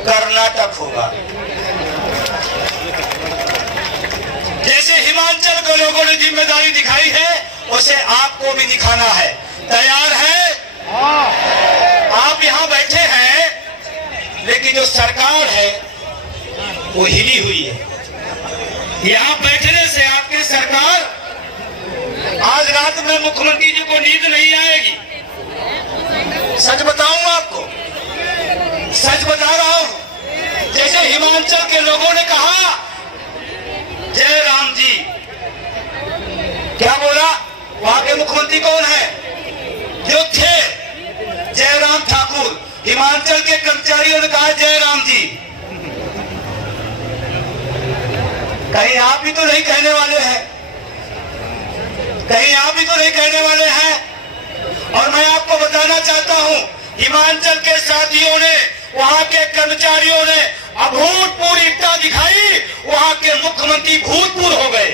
कर्नाटक होगा। जैसे हिमाचल के लोगों ने जिम्मेदारी दिखाई है, उसे आपको भी दिखाना है। तैयार है? आप यहाँ बैठे हैं, लेकिन जो सरकार है वो हिली हुई है। यहाँ बैठने से आपकी सरकार, आज रात में मुख्यमंत्री जी को नींद नहीं आएगी। सच बताऊं आपको, सच बता रहा हूं। जैसे हिमाचल के लोगों ने कहा जय राम जी, क्या बोला? वहां के मुख्यमंत्री कौन है? जो थे जयराम ठाकुर। हिमाचल के कर्मचारियों ने कहा जय राम जी। कहीं आप भी तो नहीं कहने वाले हैं, कहीं आप भी तो नहीं कहने वाले हैं। और मैं आपको बताना चाहता हूं, हिमाचल के साथियों ने, वहां के कर्मचारियों ने अभूतपूर्व एकता दिखाई। वहां के मुख्यमंत्री भूतपूर्व हो गए।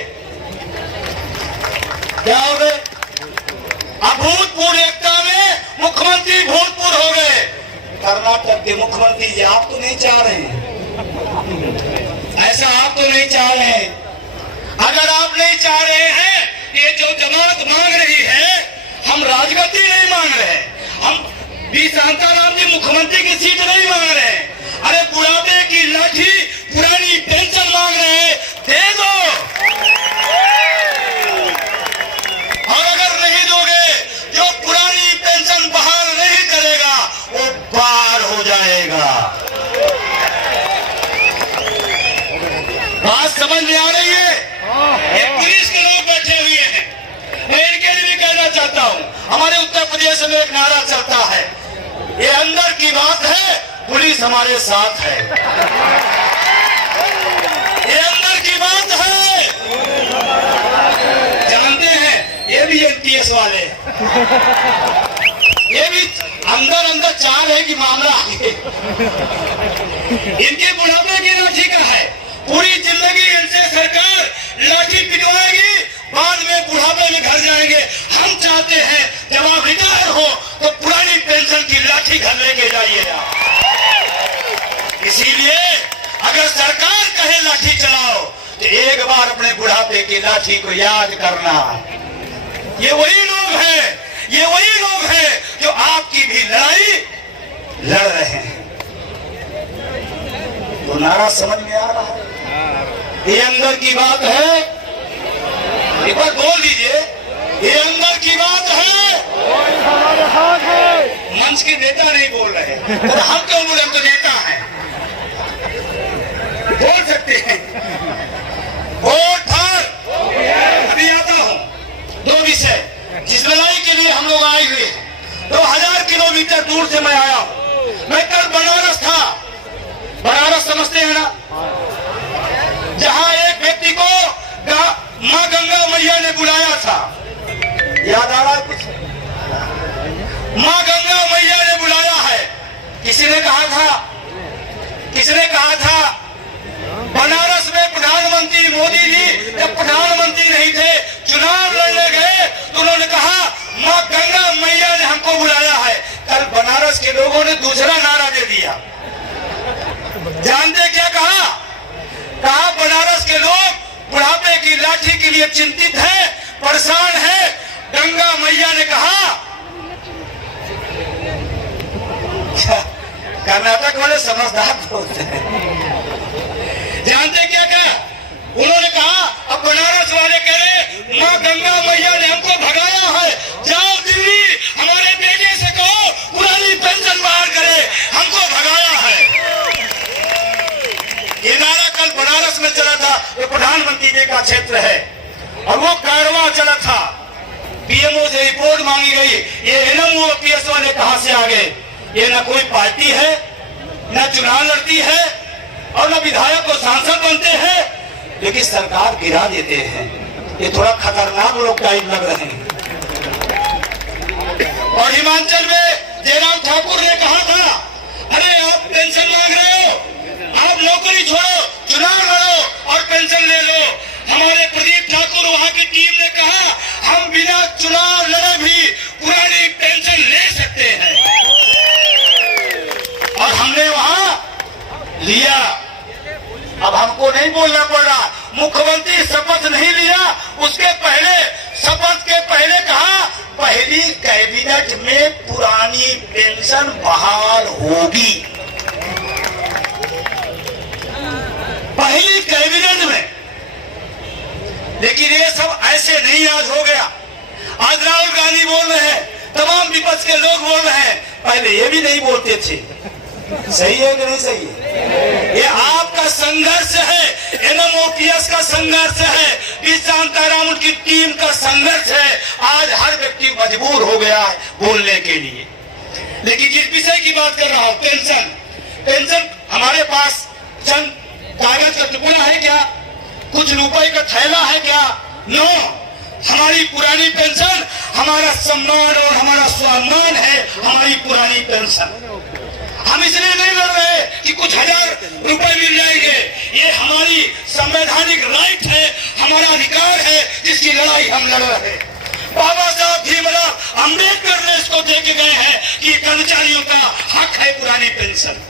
क्या हो गए? अभूतपूर्व एकता में मुख्यमंत्री भूतपूर्व हो गए। कर्नाटक के मुख्यमंत्री जी, आप तो नहीं चाह रहे हैं ऐसा, आप तो नहीं चाह रहे हैं। अगर आप नहीं चाह रहे हैं, ये जो जमात मांग रही है, हम राजगद्दी नहीं मांग रहे, हम बी शांताराम जी मुख्यमंत्री की सीट नहीं मांग रहे, अरे बुढ़ापे की लाठी, पुरानी पेंशन मांग रहे हैं, दे दो। और अगर नहीं दोगे, जो पुरानी पेंशन बहाल नहीं करेगा वो बाहर हो जाएगा। बात समझ में आ रही है? ये पुलिस के लोग बैठे हुए हैं, मैं इनके लिए भी कहना चाहता हूं। हमारे उत्तर प्रदेश में एक नारा चलता है, ये अंदर की बात है, पुलिस हमारे साथ है। ये अंदर की बात है, जानते हैं ये भी एनटीएस वाले, ये भी अंदर अंदर चाह रहे कि मामला आगे। इनके बुढ़ापे की लाठी का है, पूरी जिंदगी इनसे सरकार लाठी पिटवाएगी, बाद में बुढ़ापे में घर जाएंगे। हम चाहते हैं जब आप रिटायर हो तो पुरानी पेंशन की लाठी घर लेके जाइए आप। इसीलिए अगर सरकार कहे लाठी चलाओ, तो एक बार अपने बुढ़ापे की लाठी को याद करना। ये वही लोग हैं, ये वही लोग हैं जो आपकी भी लड़ाई लड़ रहे हैं। तो नारा समझ में आ रहा है? ये अंदर की बात है, एक बार बोल लीजिए, ये अंदर की बात है। मंच के नेता नहीं बोल रहे, तो हम क्यों बोले? हम तो नेता हैं, बोल सकते हैं। वोट पर अभी आता हूं, दो विषय जिस लड़ाई के लिए हम लोग आए हुए हैं। 2000 किलोमीटर दूर से मैं आया हूं। मैं कल बनारस था, बनारस समझते हैं ना, जहां एक व्यक्ति को मां गंगा मैया ने बुलाया था। याद आ रहा है कुछ? मां गंगा मैया ने बुलाया है। किसी ने कहा था, किसने कहा था, बनारस में प्रधानमंत्री मोदी जी जब प्रधानमंत्री नहीं थे, चुनाव लड़ने गए, तो उन्होंने कहा मां गंगा मैया ने हमको बुलाया है। कल बनारस के लोगों ने दूसरा नारा दे दिया। जानते क्या कहा? कहा बनारस के लोग बुढ़ापे की लाठी के लिए चिंतित है, परेशान है। गंगा मैया ने कहा, कर्नाटक वाले समझदार होते हैं। जानते क्या कहा? उन्होंने कहा अब बनारस वाले कह रहे मां गंगा मैया ने हमको भगाया है, जाओ दिल्ली हमारे बेटे से कहो पुरानी पेंशन बाहर करे, हमको भगाया है। ये नारा कल बनारस में चला था, वो प्रधानमंत्री जी का क्षेत्र है, और वो कारवां चला था। पीएमओ से रिपोर्ट मांगी गई, ये एनएमओ पीएस वाले कहां से आ गए? ये न कोई पार्टी है, न चुनाव लड़ती है, और न विधायक और सांसद बनते हैं, लेकिन सरकार गिरा देते हैं। ये थोड़ा खतरनाक लोग टाइप लग रहे हैं। और हिमाचल में जयराम ठाकुर ने कहा था, अरे आप पेंशन मांग रहे हो, आप नौकरी छोड़ो, चुनाव लड़ो और पेंशन ले लो। हमारे प्रदीप ठाकुर वहां की टीम ने कहा, हम बिना चुनाव लड़े भी पुरानी पेंशन ले सकते हैं। और हमने वहां लिया। अब हमको नहीं बोलना पड़ रहा, मुख्यमंत्री शपथ नहीं लिया, उसके पहले शपथ के पहले कहा पहली कैबिनेट में पुरानी पेंशन बहाल होगी। पहली कैबिनेट में। लेकिन ये सब ऐसे नहीं आज हो गया। आज राहुल गांधी बोल रहे हैं, तमाम विपक्ष के लोग बोल रहे हैं, पहले ये भी नहीं बोलते थे। सही है कि नहीं सही है? ये आपका संघर्ष है, एनएमओपीएस का संघर्ष है, पी शांताराम उनकी टीम का संघर्ष है। आज हर व्यक्ति मजबूर हो गया है बोलने के लिए। लेकिन जिस विषय की बात कर रहा हूं, पेंशन हमारे पास चंद कागज का टुकड़ा है क्या? कुछ रुपए का थैला है क्या? नो, हमारी पुरानी पेंशन हमारा सम्मान और हमारा सम्मान है। हमारी पुरानी पेंशन हम इसलिए नहीं लड़ रहे कि कुछ हजार रुपए मिल जाएंगे। ये हमारी संवैधानिक राइट है, हमारा अधिकार है, जिसकी लड़ाई हम लड़ रहे हैं। बाबा साहब भीमराव अम्बेडकर ने इसको दे के गए हैं कि कर्मचारियों का हक है पुरानी पेंशन।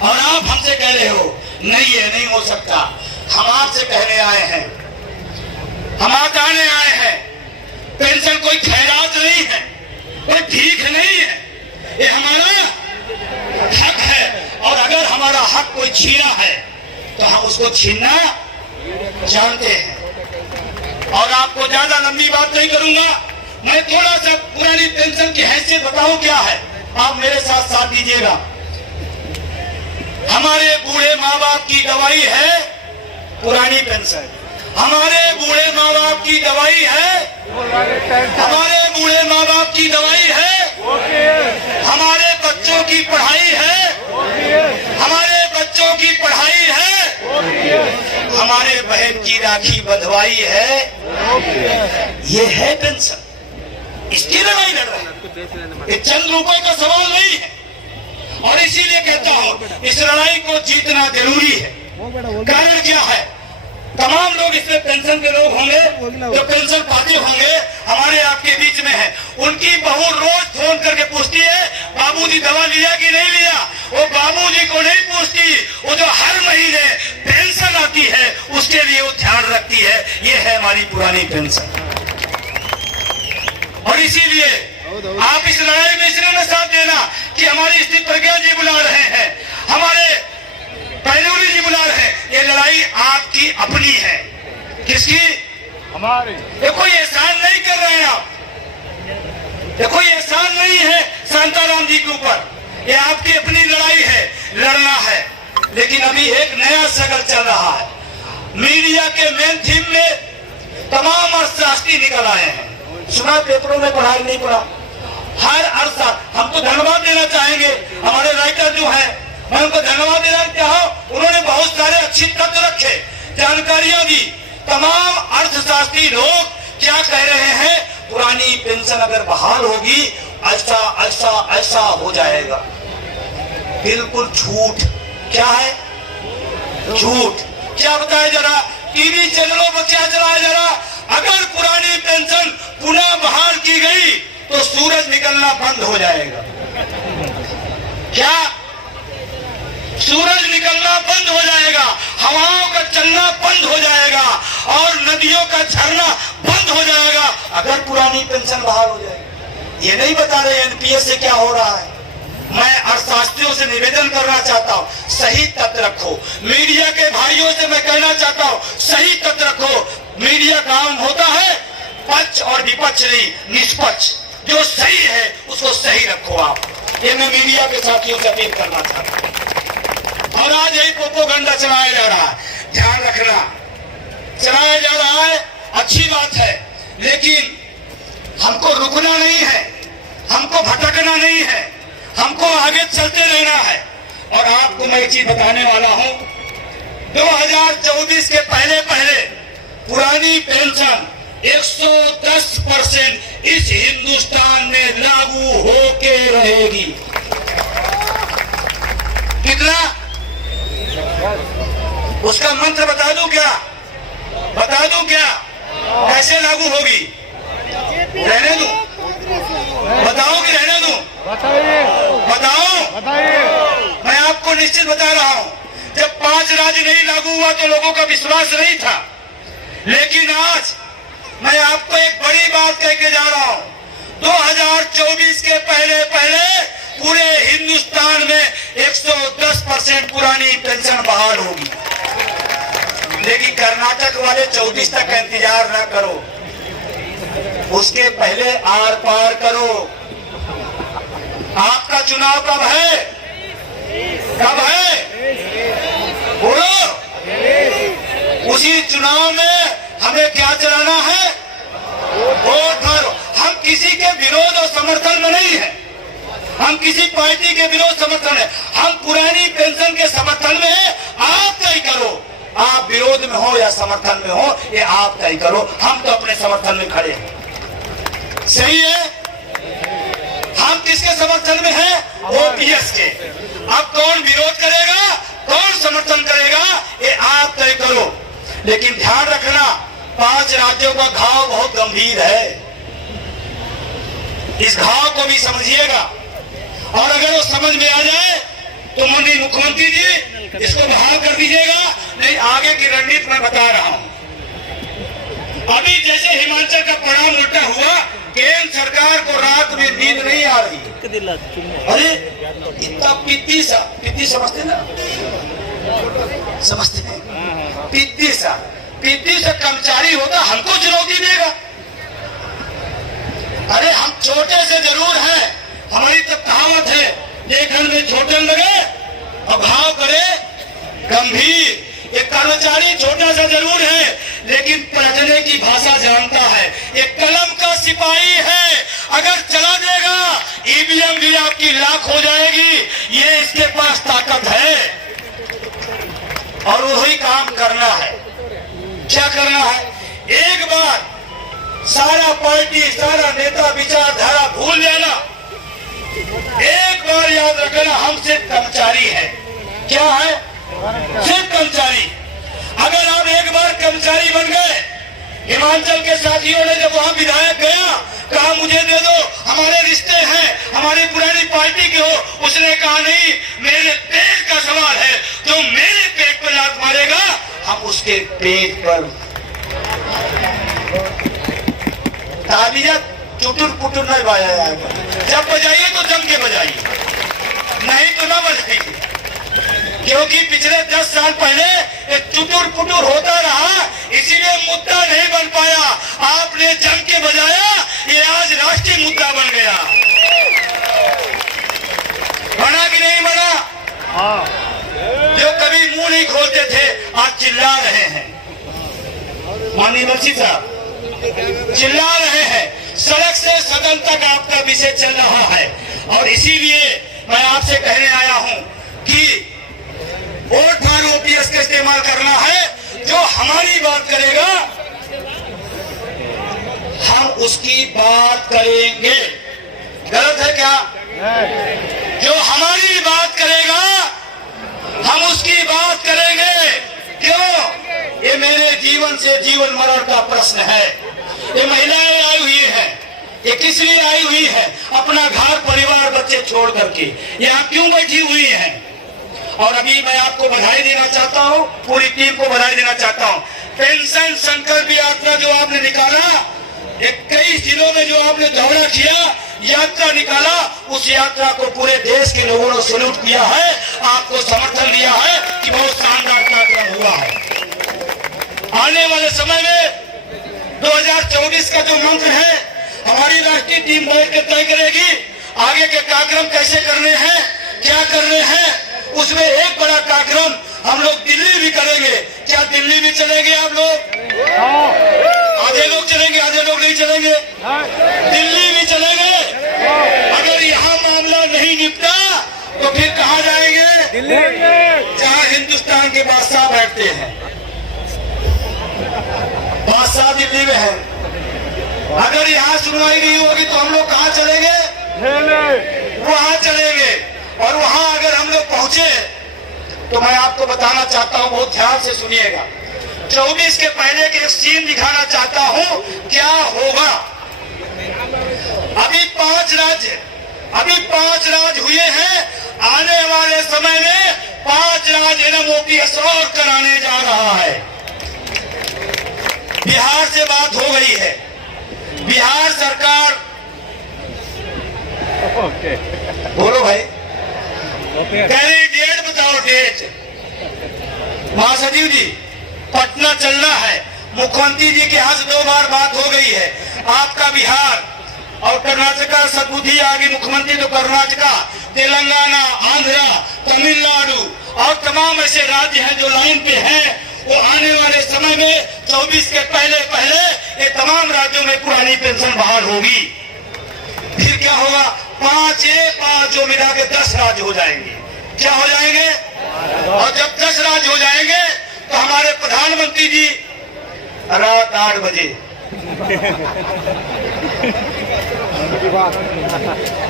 और आप हमसे कह रहे हो नहीं, ये नहीं हो सकता। हम आपसे कहने आए हैं, हम कहने आए हैं, पेंशन कोई खैरात नहीं है, कोई भीख नहीं है, ये हमारा हक है। और अगर हमारा हक कोई छीना है तो हम उसको छीनना जानते हैं। और आपको ज्यादा लंबी बात नहीं करूंगा, मैं थोड़ा सा पुरानी पेंशन की हैसियत बताऊं क्या है। आप मेरे साथ साथ दीजिएगा। हमारे बूढ़े माँ बाप की दवाई है पुरानी पेंशन। हमारे बूढ़े माँ बाप की दवाई है, हमारे बूढ़े माँ बाप की दवाई है, हमारे बच्चों की पढ़ाई है, हमारे बच्चों की पढ़ाई है, हमारे बहन की राखी बंधवाई है। ये है पेंशन, इसकी लड़ाई लड़ रहे हैं। ये चंद रुपए का सवाल नहीं है। और इसीलिए कहता हूं इस लड़ाई को जीतना जरूरी है। कारण क्या है? तमाम लोग इसमें पेंशन के लोग होंगे जो पेंशन पाते होंगे, हमारे आपके बीच में है। उनकी बहू रोज फोन करके पूछती है बाबूजी दवा लिया कि नहीं लिया। वो बाबूजी को नहीं पूछती, वो जो हर महीने पेंशन आती है उसके लिए वो ध्यान रखती है। ये है हमारी पुरानी पेंशन। और इसीलिए आप इस लड़ाई में इसलिए न साथ देना कि हमारी स्थिति प्रज्ञा जी बुला रहे हैं, हमारे पहलूरी जी बुला रहे हैं। ये लड़ाई आपकी अपनी है। किसकी? हमारी। ये कोई एहसान नहीं कर रहे हैं आप, ये कोई एहसान नहीं है शांताराम जी के ऊपर। ये आपकी अपनी लड़ाई है, लड़ना है। लेकिन अभी एक नया शगल चल रहा है। मीडिया के मेन थीम में तमाम अर्थशास्त्री निकल आए हैं। सुना पेपरों में पढ़ा नहीं पढ़ा? हर अर्थशास्त्र, हमको धन्यवाद देना चाहेंगे हमारे राइटर जो हैं, मैं उनको धन्यवाद देना चाहूं। उन्होंने बहुत सारे अच्छी तथ्य रखे, जानकारियां दी। तमाम अर्थशास्त्री लोग क्या कह रहे हैं? पुरानी पेंशन अगर बहाल होगी ऐसा ऐसा ऐसा हो जाएगा। बिल्कुल झूठ। क्या है? झूठ। क्या बताए जरा, टीवी चैनलों पर क्या चलाया जरा? अगर पुरानी पेंशन पुनः बहाल की गई तो सूरज निकलना बंद हो जाएगा। क्या? सूरज निकलना बंद हो जाएगा, हवाओं का चलना बंद हो जाएगा और नदियों का झरना बंद हो जाएगा अगर पुरानी पेंशन बहाल हो जाएगी। ये नहीं बता रहे एनपीएस से क्या हो रहा है। मैं अर्थशास्त्रियों से निवेदन करना चाहता हूँ, सही तथ्य रखो। मीडिया के भाइयों से मैं कहना चाहता हूँ, सही तथ्य रखो। मीडिया काम होता है पक्ष और विपक्ष नहीं, निष्पक्ष। जो सही है उसको सही रखो आप। ये मैं मीडिया के साथियों से अपील करना चाहता हूँ। और आज यही प्रोपेगेंडा चलाया जा रहा है, ध्यान रखना, चलाया जा रहा है, अच्छी बात है। लेकिन हमको रुकना नहीं है, हमको भटकना नहीं है, हमको आगे चलते रहना है। और आपको मैं एक चीज बताने वाला हूं, 2024 के पहले पहले पुरानी पेंशन 110% इस हिंदुस्तान में लागू होके रहेगी। कितना? उसका मंत्र बता दूं क्या? बता दूं क्या? कैसे लागू होगी? रहने दूं? बताओ कि रहने दूं? बताओ। निश्चित बता रहा हूं, जब 5 राज्य नहीं लागू हुआ तो लोगों का विश्वास नहीं था, लेकिन आज मैं आपको एक बड़ी बात कह के जा रहा हूं, 2024 के पहले पूरे हिंदुस्तान में 110% पुरानी पेंशन बहाल होगी। लेकिन कर्नाटक वाले 34 तक का इंतजार न करो, उसके पहले आर पार करो। आपका चुनाव कब है? कब है? बोलो। उसी चुनाव में हमें क्या चलाना है? वोट करो। हम किसी के विरोध और समर्थन में नहीं है, हम किसी पार्टी के विरोध समर्थन है, हम पुरानी पेंशन के समर्थन में है। आप तय करो, आप विरोध में हो या समर्थन में हो, ये आप तय करो। हम तो अपने समर्थन में खड़े हैं, सही है। हम किसके समर्थन में हैं? ओपीएस के। अब कौन विरोध करेगा, कौन समर्थन करेगा, ये आप तय करो। लेकिन ध्यान रखना, 5 राज्यों का घाव बहुत गंभीर है, इस घाव को भी समझिएगा। और अगर वो समझ में आ जाए तो मुख्यमंत्री जी इसको बहाल कर दीजिएगा, नहीं आगे की रणनीति मैं बता रहा हूं। अभी जैसे हिमाचल का परिणाम उल्टा हुआ, केंद्र सरकार को रात में नींद नहीं आ रही। अरे इतना पित्ती समझते ना, समझते हैं? पित्ती सा कर्मचारी होता हमको चुनौती देगा। अरे हम छोटे से जरूर हैं, हमारी तो कहावत है, देखने में छोटे लगे और घाव करे गंभीर। एक कर्मचारी छोटा सा जरूर है, लेकिन पलटने की भाषा जानता है। एक कलम का सिपाही है, अगर चला देगा ईवीएम भी आपकी लाख हो जाएगी, ये इसके पास ताकत है। और वही काम करना है। क्या करना है? एक बार सारा पार्टी, सारा नेता, विचारधारा भूल जाना। एक बार याद रखना, हम सिर्फ कर्मचारी हैं। क्या है? सिर्फ कर्मचारी। अगर आप एक बार कर्मचारी बन गए, हिमाचल के साथियों ने जब वहां विधायक गया, कहा मुझे दे दो, हमारे रिश्ते हैं, हमारी पुरानी पार्टी के हो, उसने कहा नहीं, मेरे पेट का सवाल है, तो मेरे पेट पर लात मारेगा, हम उसके पेट पर तालियां टुटुर पुटुर नहीं बजाया। जब बजाइए तो जम के बजाइए, नहीं तो ना बजाइए, क्योंकि पिछले 10 साल पहले एक टुटुर पुटुर होता रहा, इसीलिए मुद्दा नहीं बन पाया। आपने जम के बजाया, ये आज राष्ट्रीय मुद्दा बन गया। बना कि नहीं बना? जो कभी मुंह नहीं खोलते थे, आज चिल्ला रहे हैं। माननीय मंत्री साहब चिल्ला रहे हैं, सड़क से सदन तक आपका विषय चल रहा है। और इसीलिए मैं आपसे कहने आया हूं कि वोट फॉर ओपीएस का इस्तेमाल करना है। जो हमारी बात करेगा, हम उसकी बात करेंगे। गलत है क्या? जो हमारी बात करेगा, हम उसकी बात करेंगे। क्यों? ये मेरे जीवन से जीवन मरण का प्रश्न है। ये महिलाएं आई हुई हैं, ये किस लिए आई हुई है? अपना घर, परिवार, बच्चे छोड़ करके यहाँ क्यों बैठी हुई हैं? और अभी मैं आपको बधाई देना चाहता हूँ, पूरी टीम को बधाई देना चाहता हूँ। पेंशन संकल्प यात्रा जो आपने निकाला, 21 जिलों में जो आपने दौरा किया, यात्रा निकाला, उस यात्रा को पूरे देश के लोगों ने सैल्यूट किया है, आपको समर्थन दिया है कि बहुत शानदार कार्यक्रम हुआ है। आने वाले समय में 2024 का जो मंत्र है, हमारी राष्ट्रीय टीम बैठ कर तय करेगी आगे के कार्यक्रम कैसे करने हैं, क्या करने हैं। उसमें एक बड़ा कार्यक्रम हम लोग दिल्ली भी करेंगे। क्या दिल्ली भी चलेंगे आप लोग? आधे लोग चलेंगे, आधे लोग नहीं चलेंगे। दिल्ली भी चलेंगे। अगर यहाँ मामला नहीं निपटा तो फिर कहाँ जाएंगे? दिल्ली, जहाँ हिंदुस्तान के बादशाह बैठते हैं। बादशाह दिल्ली में है। अगर यहाँ सुनवाई नहीं होगी तो हम लोग कहाँ चलेंगे? वहां चलेंगे। और वहां अगर हम लोग पहुंचे तो मैं आपको बताना चाहता हूं, बहुत ध्यान से सुनिएगा। 24 के पहले के एक सीन दिखाना चाहता हूं, क्या होगा। अभी 5 राज्य हुए हैं, आने वाले समय में 5 राज NMOPS और कराने जा रहा है। बिहार से बात हो गई है, बिहार सरकार बोलो भाई, कह रही डेट बताओ, डेट। महासचिव जी, पटना चलना है। मुख्यमंत्री जी के यहाँ से 2 बार बात हो गई है। आपका बिहार और कर्नाटका सद्बुद्धि आगे मुख्यमंत्री तो कर्नाटका, तेलंगाना, आंध्रा, तमिलनाडु और तमाम ऐसे राज्य हैं जो लाइन पे हैं। वो आने वाले समय में 24 के पहले ये तमाम राज्यों में पुरानी पेंशन बहाल होगी। फिर क्या होगा? 5 जो मिला के 10 राज्य हो जाएंगे। क्या हो जाएंगे? और जब 10 राज्य हो जाएंगे तो हमारे प्रधानमंत्री जी रात 8 बजे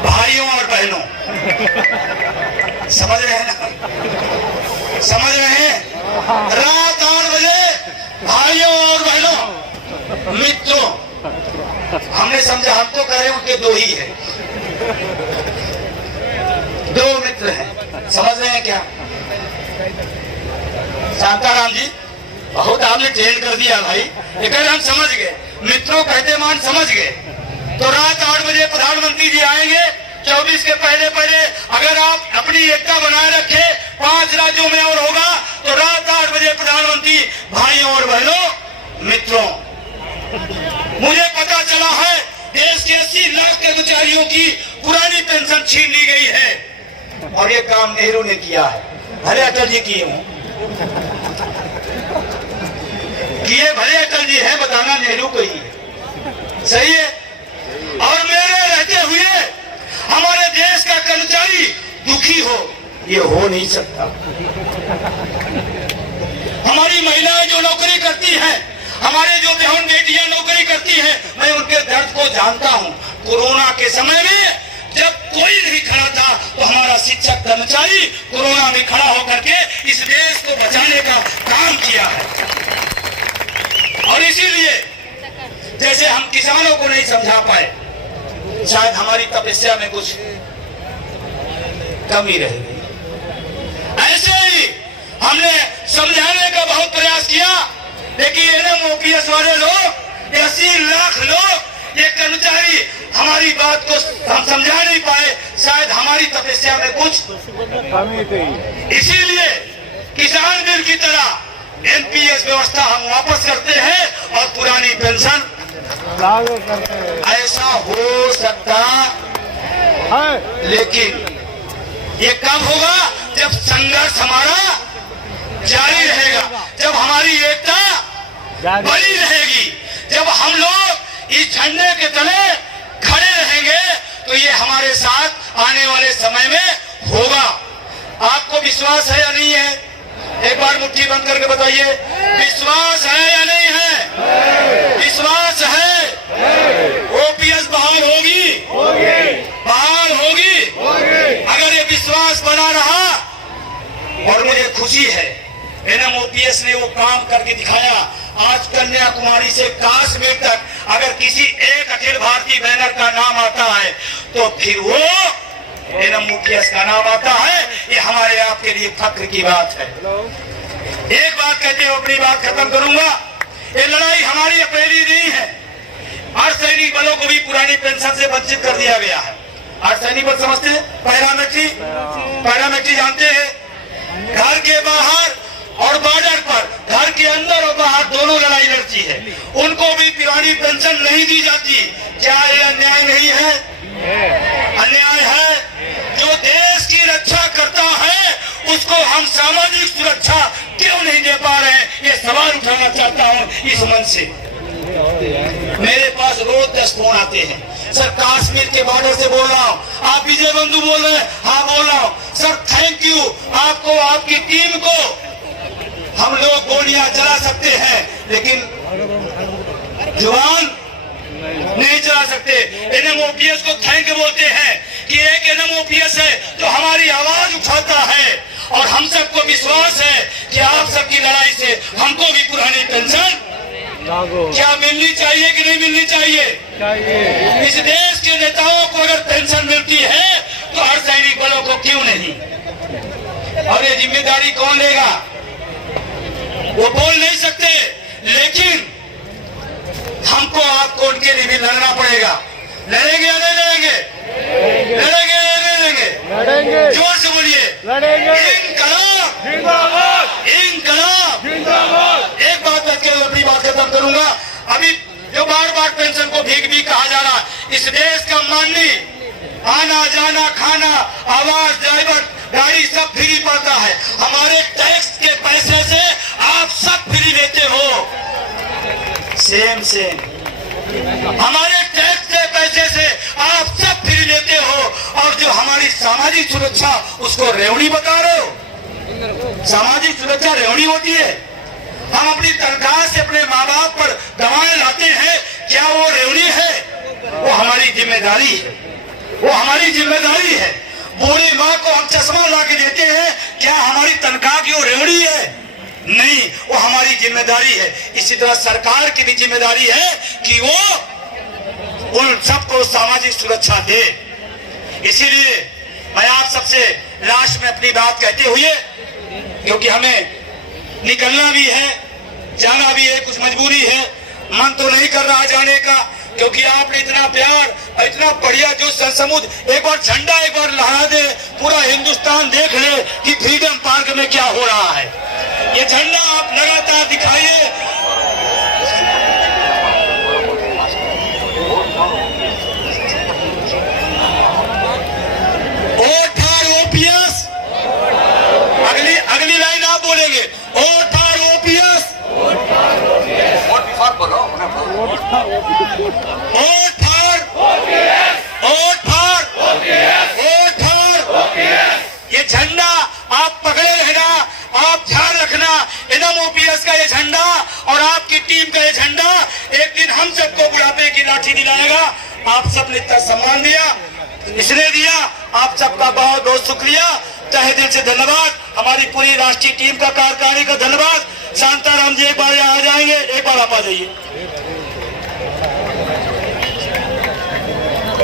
भाइयों और बहनों, समझ रहे हैं ना? समझ रहे हैं? रात 8 बजे भाइयों और बहनों, मित्रों, हमने समझा, हम तो कह रहे हैं उनके 2 ही है, 2 मित्र हैं। समझ रहे हैं क्या? शांताराम जी, बहुत आपने ट्रेन कर दिया भाई, लेकिन हम समझ गए, मित्रों कहते मान समझ गए। तो रात 8 बजे प्रधानमंत्री जी आएंगे। 24 के पहले अगर आप अपनी एकता बनाए रखे, 5 राज्यों में और होगा तो रात 8 बजे प्रधानमंत्री। भाइयों और बहनों, मित्रों, मुझे पता चला है देश के 80 लाख कर्मचारियों की पुरानी पेंशन छीन ली गई है और ये काम नेहरू ने किया है। भले अटल जी किए हों, किए भले अटल जी है, बताना नेहरू को ही है। सही है? और मेरे रहते हुए हमारे देश का कर्मचारी दुखी हो, ये हो नहीं सकता। हमारी महिलाएं जो नौकरी करती हैं, हमारे जो बहन बेटियां नौकरी करती हैं, मैं उनके दर्द को जानता हूं। कोरोना के समय में जब कोई नहीं खड़ा था तो हमारा शिक्षक कर्मचारी कोरोना में खड़ा होकर के इस देश को बचाने का काम किया है। और इसीलिए जैसे हम किसानों को नहीं समझा पाए, शायद हमारी तपस्या में कुछ कमी रह गई। ऐसे ही हमने समझाने का बहुत प्रयास किया, लेकिन NMOPS वाले लोग, 80 लाख लोग, ये कर्मचारी हमारी बात को हम समझा नहीं पाए। शायद हमारी तपस्या में कुछ कमी थी। इसीलिए किसान बिल की तरह NPS व्यवस्था हम वापस करते हैं और पुरानी पेंशन लागू करते हैं। ऐसा हो सकता है, लेकिन ये कब होगा? जब संघर्ष हमारा जारी रहेगा, जब हमारी एकता बनी रहेगी, जब हम लोग इस झंडे के तले खड़े रहेंगे, तो ये हमारे साथ आने वाले समय में होगा। आपको विश्वास है या नहीं है? एक बार मुट्ठी बंद करके बताइए, विश्वास है या नहीं है? विश्वास है? OPS बहाल होगी? बहाल होगी। अगर ये विश्वास बना रहा, और मुझे खुशी है NMOPS ने वो काम करके दिखाया। आज कन्याकुमारी से कश्मीर तक अगर किसी एक अखिल भारतीय बैनर का नाम आता है तो फिर वो NMOPS का नाम आता है। ये हमारे आपके लिए फख्र की बात है। एक बात कहते हुए अपनी बात खत्म करूंगा, ये लड़ाई हमारी अकेली नहीं है। अर्धसैनिक बलों को भी पुरानी पेंशन से वंचित कर दिया गया है। अर्धसैनिक बल समझते हैं? पैरामिलिट्री जानते हैं? घर के बाहर और बॉर्डर पर, घर के अंदर और बाहर दोनों लड़ाई लड़ती है, उनको भी पुरानी पेंशन नहीं दी जाती। क्या ये अन्याय नहीं है? अन्याय है। जो देश की रक्षा करता है उसको हम सामाजिक सुरक्षा क्यों नहीं दे पा रहे हैं? ये सवाल उठाना चाहता हूँ इस मंच से। मेरे पास रोज 10 फोन आते हैं, सर कश्मीर के बॉर्डर से बोल रहा हूँ, आप विजय बंधु बोल रहे हैं? हाँ बोल रहा हूँ। सर थैंक यू, आपको, आपकी टीम को हम लोग गोलियां चला सकते हैं लेकिन जुबान नहीं चला सकते। NMOPS को थैंक बोलते हैं कि एक NMOPS है जो हमारी आवाज उठाता है, और हम सबको विश्वास है कि आप सबकी लड़ाई से हमको भी पुरानी पेंशन क्या मिलनी चाहिए कि नहीं मिलनी चाहिए? इस देश के नेताओं को अगर पेंशन मिलती है तो अर्धसैनिक बलों को क्यों नहीं? और ये जिम्मेदारी कौन लेगा? वो बोल नहीं सकते, लेकिन हमको आपको उनके लिए भी लड़ना पड़ेगा। लड़ेंगे या नहीं लड़ेंगे? लड़ेंगे या नहीं लड़ेंगे? लड़ेंगे, जोर से बोलिए, लड़ेंगे। इनकलाब जिंदाबाद, इनकलाब। जिंदाबाद। एक बात बच के अपनी बात खत्म करूंगा। अभी जो बार बार पेंशन को भीख भी कहा जा रहा, इस देश का माननीय आना जाना खाना आवास ड्राइवर गाड़ी सब फ्री पड़ता है। हमारे टैक्स के पैसे से आप सब फ्री लेते हो। सेम सेम हमारे टैक्स के पैसे से आप सब फ्री लेते हो, और जो हमारी सामाजिक सुरक्षा उसको रेवड़ी बता रहे हो। सामाजिक सुरक्षा रेवड़ी होती है। हम अपनी तनख्वाह से अपने माँ बाप पर दवाएं लाते हैं, क्या वो रेवड़ी है? वो हमारी जिम्मेदारी है, वो हमारी जिम्मेदारी है। बूढ़ी माँ को हम चश्मा ला के देते हैं, क्या हमारी तनख्वाह की वो रेवड़ी है? नहीं, वो हमारी जिम्मेदारी है। इसी तरह सरकार की भी जिम्मेदारी है कि वो उन सबको सामाजिक सुरक्षा दे। इसीलिए मैं आप सबसे लास्ट में अपनी बात कहते हुए, क्योंकि हमें निकलना भी है, जाना भी है, कुछ मजबूरी है, मन तो नहीं कर रहा जाने का, क्योंकि आपने इतना प्यार, इतना बढ़िया जो समुद्र, एक बार झंडा एक बार लहरा दे, पूरा हिंदुस्तान देख ले कि फ्रीडम पार्क में क्या हो रहा है। ये झंडा आप लगातार दिखाइए। Vote for OPS. अगली लाइन आप बोलेंगे, vote for OPS. Vote for बोलो, वोट फॉर ये झंडा आप पकड़े रहना, आप ध्यान रखना। इनम ओपीएस का ये झंडा और आपकी टीम का ये झंडा एक दिन हम सबको बुढ़ापे की लाठी दिलाएगा। आप सबने इतना सम्मान दिया, इसलिए दिया, आप सबका बहुत बहुत शुक्रिया, तहे दिल से धन्यवाद। हमारी पूरी राष्ट्रीय टीम का कार्यकारिणी का धन्यवाद। शांताराम जी एक बार यहाँ आ जाएंगे, एक बार आप आ जाइए।